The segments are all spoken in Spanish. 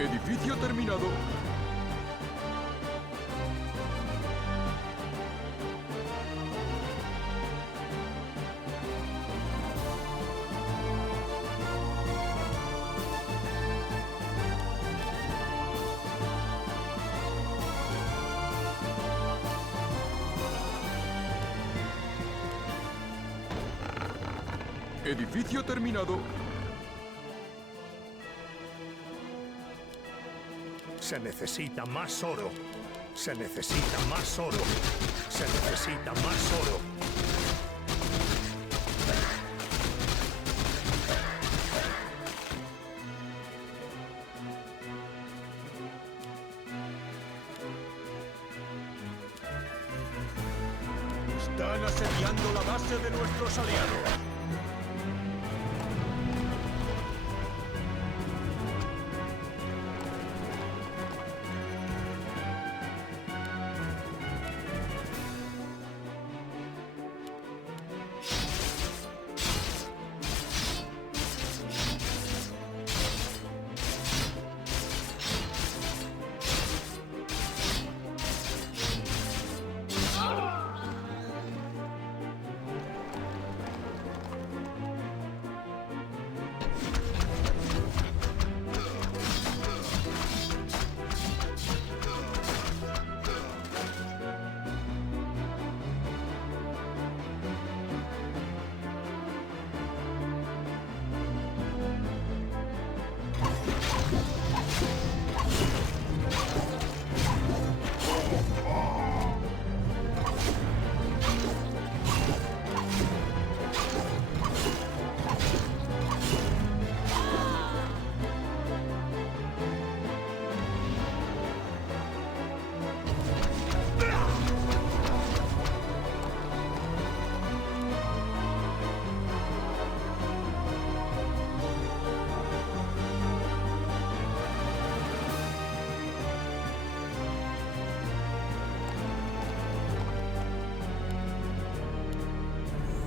Edificio terminado. Edificio terminado. Se necesita más oro. Se necesita más oro. Se necesita más oro. Están asediando la base de nuestros aliados.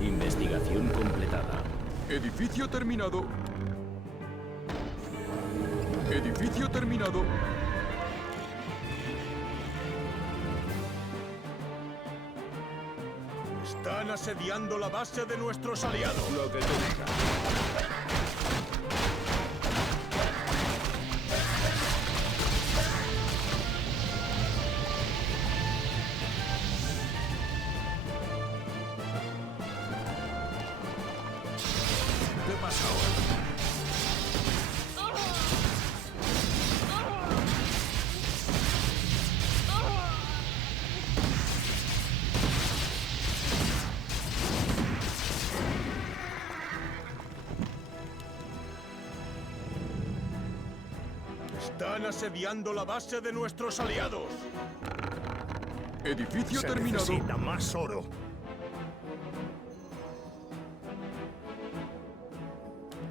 Investigación completada. Edificio terminado. Edificio terminado. Están asediando la base de nuestros aliados. Lo que tú digas. ¿Qué pasa ahora? Están asediando la base de nuestros aliados. Edificio Se terminado. necesita más oro.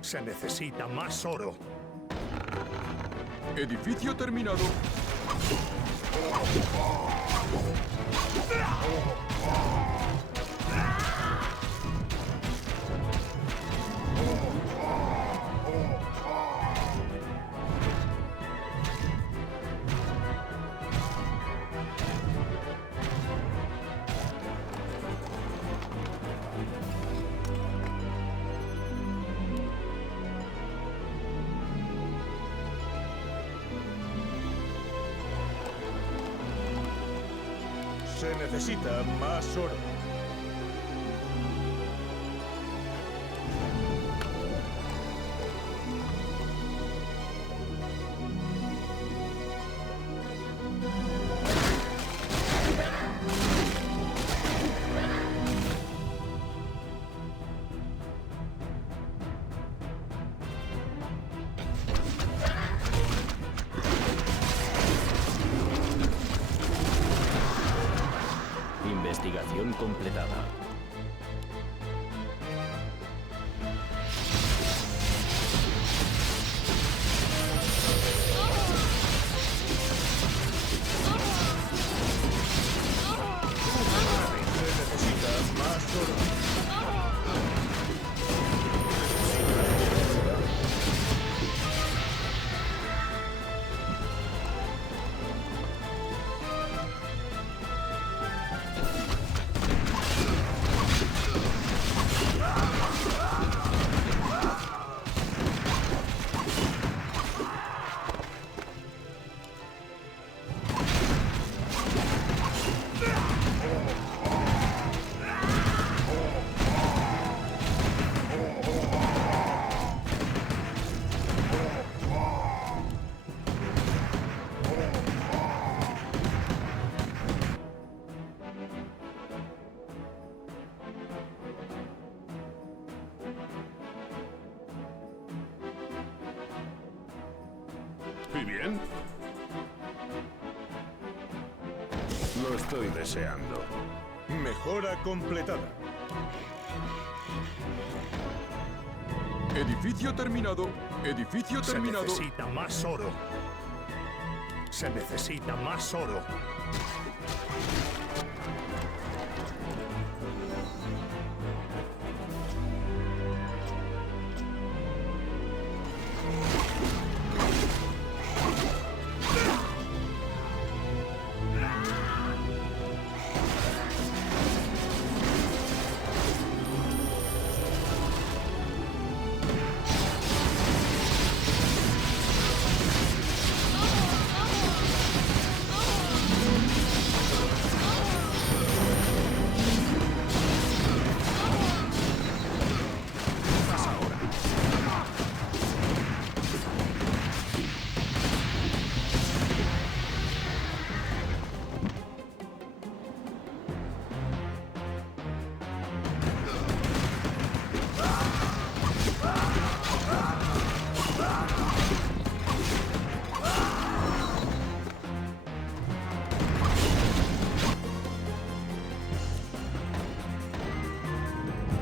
Se necesita más oro. Edificio terminado. Se necesita más oro. Investigación completada. Se necesita más oro. ¿Y bien? Lo estoy deseando. Mejora completada. Edificio terminado. Edificio Se terminado. necesita más oro. Se necesita más oro.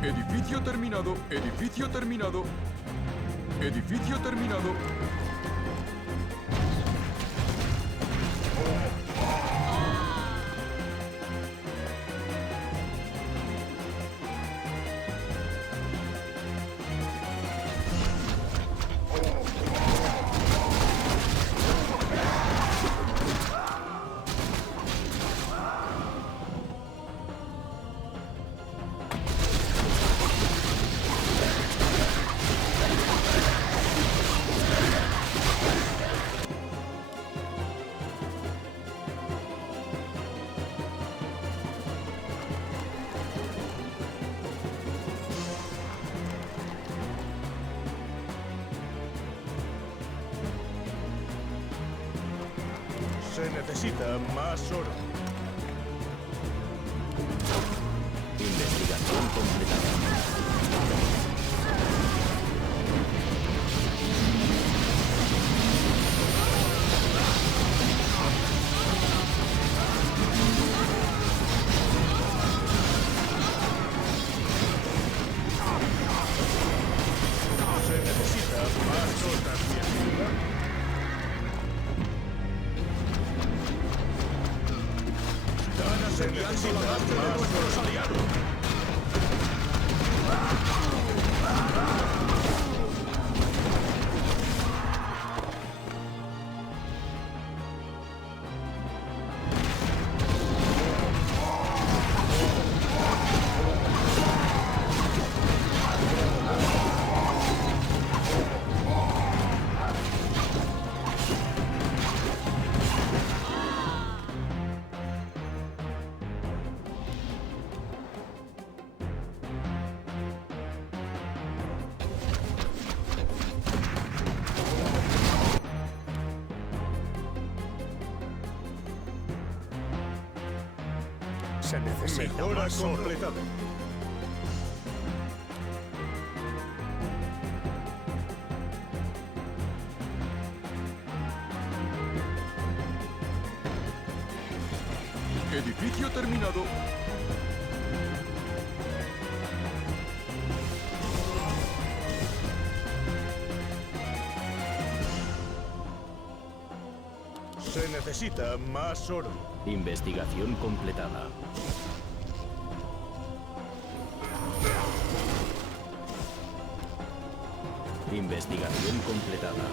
Edificio terminado. Edificio terminado. Edificio terminado. Se necesita más oro. Investigación completada. Se necesita más oro. Están asediando la base de nuestros aliados. Se necesita Mejora más oro. completada. Edificio terminado. Se necesita más oro. Investigación completada. Investigación completada.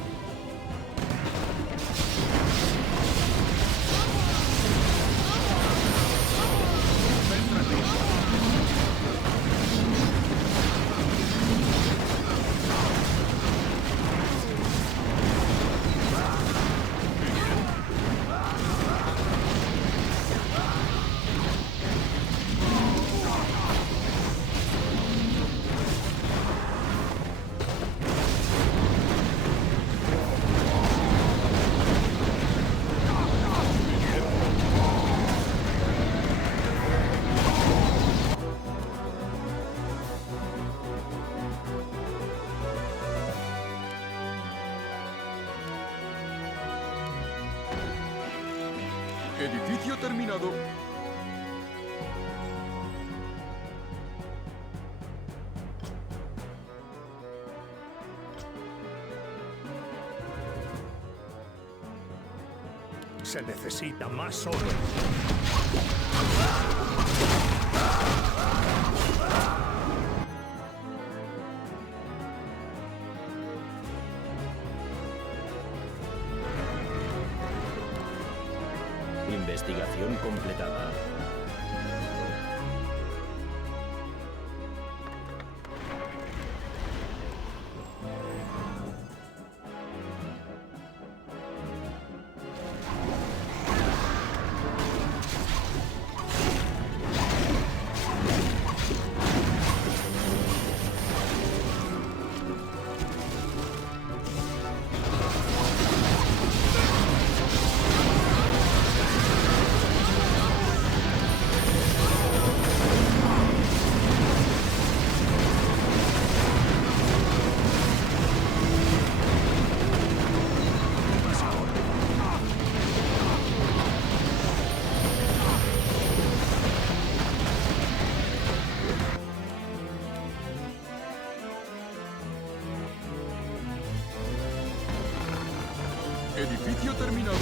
terminado. Se necesita más oro. Investigación completada. Edificio terminado.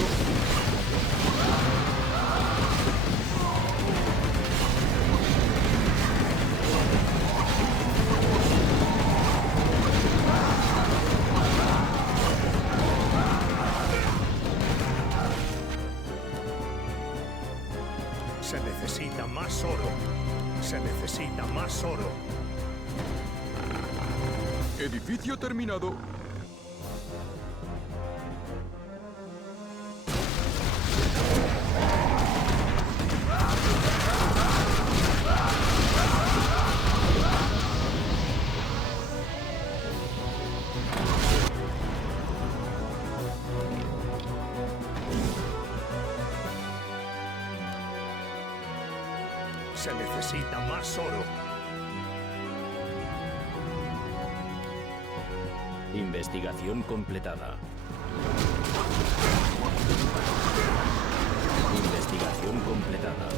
Se necesita más oro. Se necesita más oro. Edificio terminado. Se necesita más oro. Investigación completada. Investigación completada.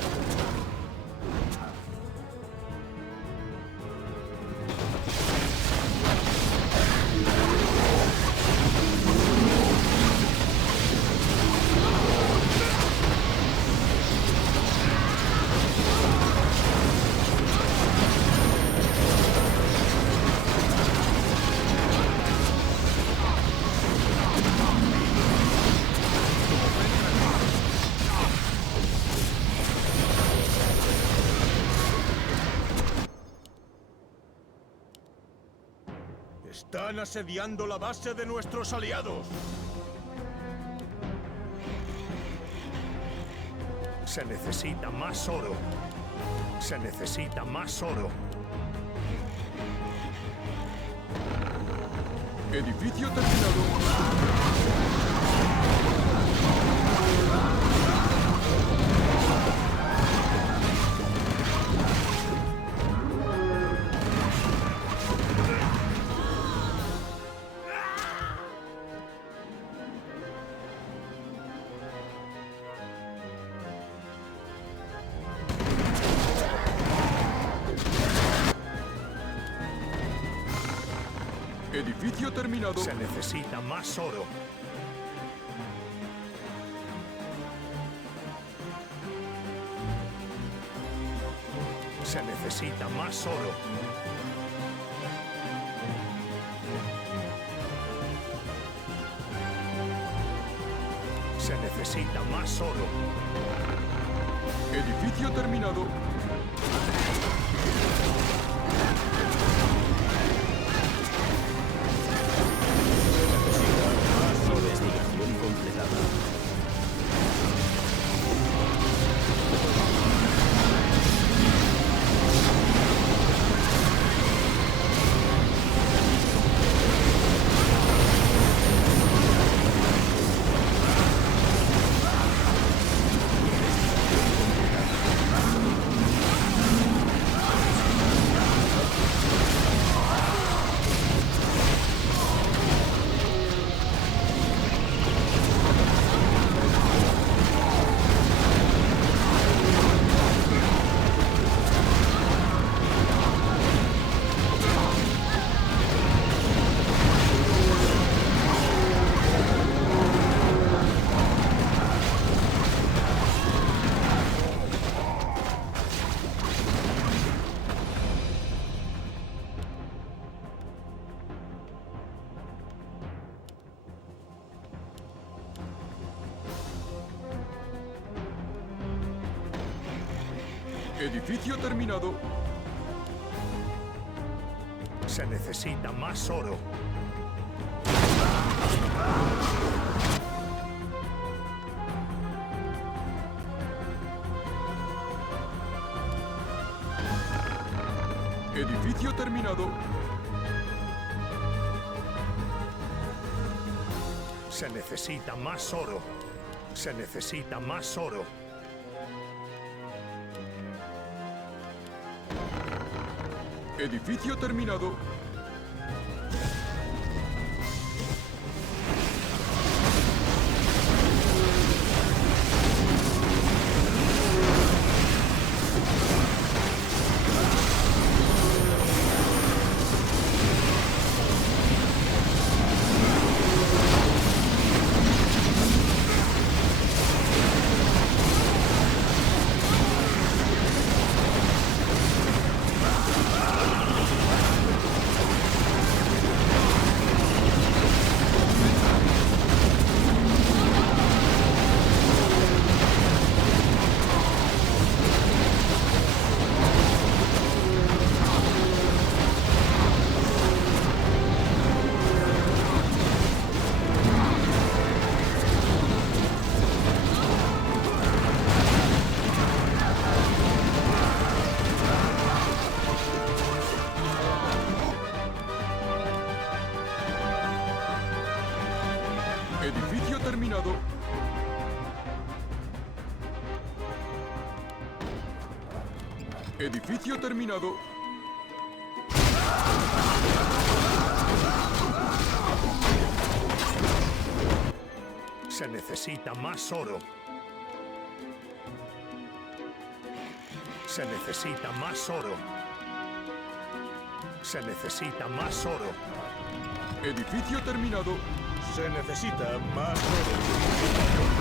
Están asediando la base de nuestros aliados. Se necesita más oro. Se necesita más oro. Edificio terminado. Edificio terminado. Se necesita más oro. Se necesita más oro. Se necesita más oro. Edificio terminado. Investigación completada. Edificio terminado. Se necesita más oro. Edificio terminado. Se necesita más oro. Se necesita más oro. Edificio terminado. Edificio terminado. Edificio terminado. Se necesita más oro. Se necesita más oro. Se necesita más oro. Edificio terminado. Se necesita más oro.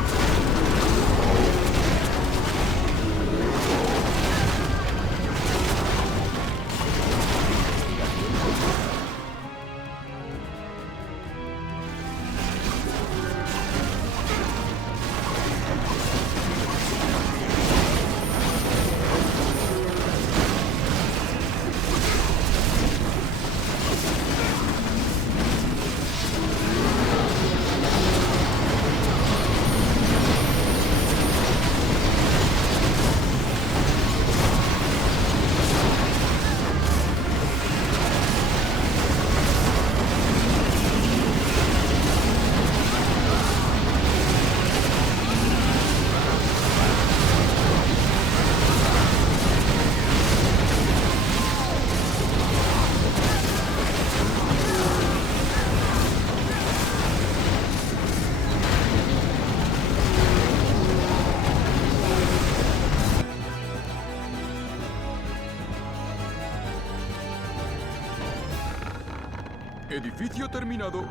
Edificio terminado.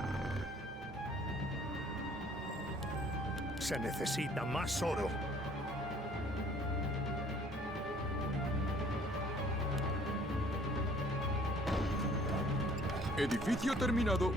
Se necesita más oro. Edificio terminado.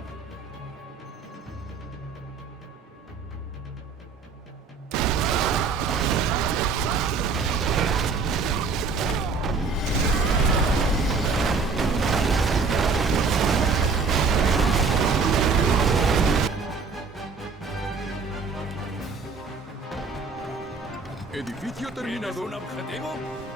Edificio ¿Tienes terminado. un objetivo?